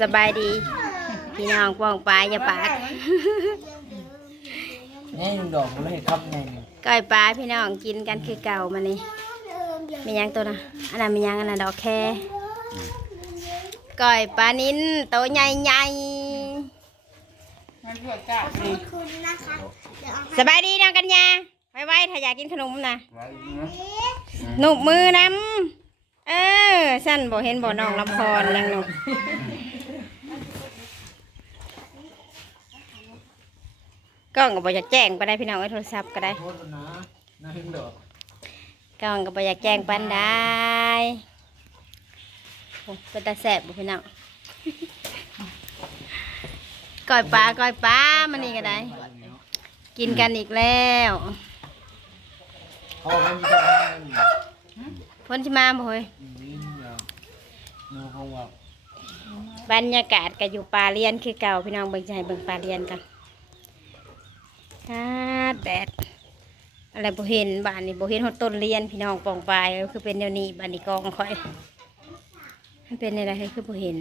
สบายดี พี่น้องป้องปลายอย่าปากนี่ลุงดอกมันเลยครับไงนี่ก้อยปลาพี่น้องกินกันคือเก่ามานี่มีหยังตัวนะอันนั้นมีหยังอันนั้นดอกแค่ก้อยปลานิ้นโตวใหญ่ใหญ่มันเผือกจ้าคุณนะคะเดี๋ยวเอาสบายดีน้องกัญญาไว้ไว้ถ้าอยากกินขนมนะไว้นะหนุบมือน้ำ เออสั้นบ่เห็นบ่น้องลำพรยังหนุบกล้องก็บ่อยากแจ้งไปได้พี่น้องไว้โทรศัพท์ก็ได้โทษนะนายลุงดอกกล้องก็บ่อยากแจ้งปันได้โอ้เป็นตาแสบบ่พี่น้องก้อยปลาก้อยปลามันนี่ก็ได้ กินกันอีกแล้วเขาบอมีแต่ให้พ้ นชิมาบ่เฮ้ยวินอย่างนูเขาว่าบรรยากาศก็อยู่ป่าเรียนคือเก่าพี่น้องเบิ่งใจเบิ่งป่าเรียนกันอาแดดอะไรบ่เห็นบ้านนี้บ่เห็นฮอดต้นเรียนพี่น้องปองปลายคือเป็นแนวนี้บ้านนี้กองค่อยมันเป็นอะไรคือบ่เห็น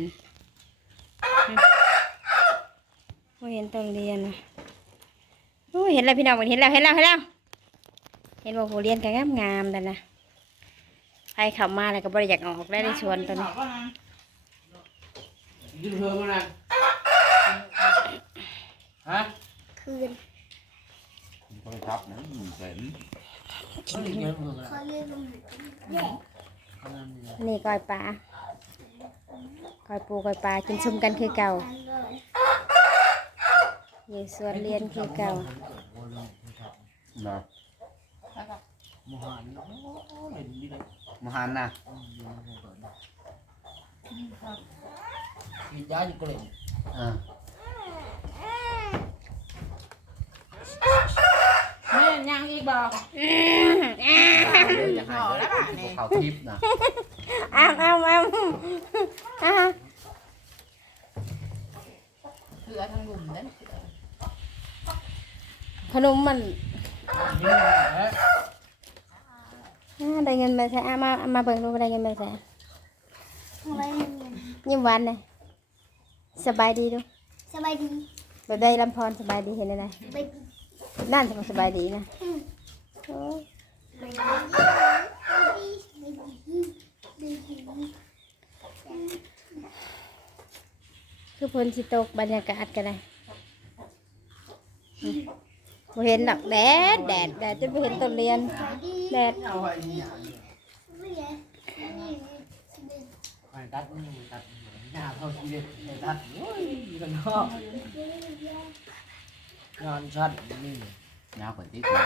บ่เห็นต้นเรียนนะโอ้เห็นแล้วพี่น้องเห็นแล้วเห็นแล้วเห็นแล้วเห็นว่าผู้เรียนก็งามงามๆแล้วนะ ใครเข้ามาแล้วก็บ่ได้อยากออกได้ในชวนตัวนี้ยืนเพิ่มมาฮะคืนต้องทับนะหนึ่งเซนเขาเรียกเงินเพิ่มอะไรเขาเรียกว่าแย่เขานั่นนี่นี่ก้อยปลาก้อยปูก้อยปลากินซุ่มกันคือเก่ากันเลยอยู่สวนเรียนคือเก่านะ มหันโอ้เห็นดีเลยมหันนะกินยาอยู่เกล็ดอ่าแม่ยังอีกบอกจะหายเลยเขาทิพย์นะอ้าวอ้าวอ้าวอ้าวเสือทางหลุมนั่นขนมมันนี่แหละอ่า ได้เงินมาใส่อามาเอามาเบิ่งดูว่าได้เงินมาใส่เอาไว้เงินยิ้มหวานเลยสบายดีดูสบายดีแบบได้ลำพรสบายดีเห็นอะไรไปดีนั่นสบายดีนะโอ้ยไปดีไปดีไปดีคือพลสิตกบรรยากาศกันเลย บ่เห็นดอกแดดแดดแดดจนบ่เห็นต้นเรียนไปดีแดดเอาไว้นี่อย่างไม่แย่นี่ไอ้ตัดนี่ตัดหน้าเขาทีเดียวไอ้ตัดโอ้ยกันนอกงานชัดนี่ยาวกว่าที่ตัว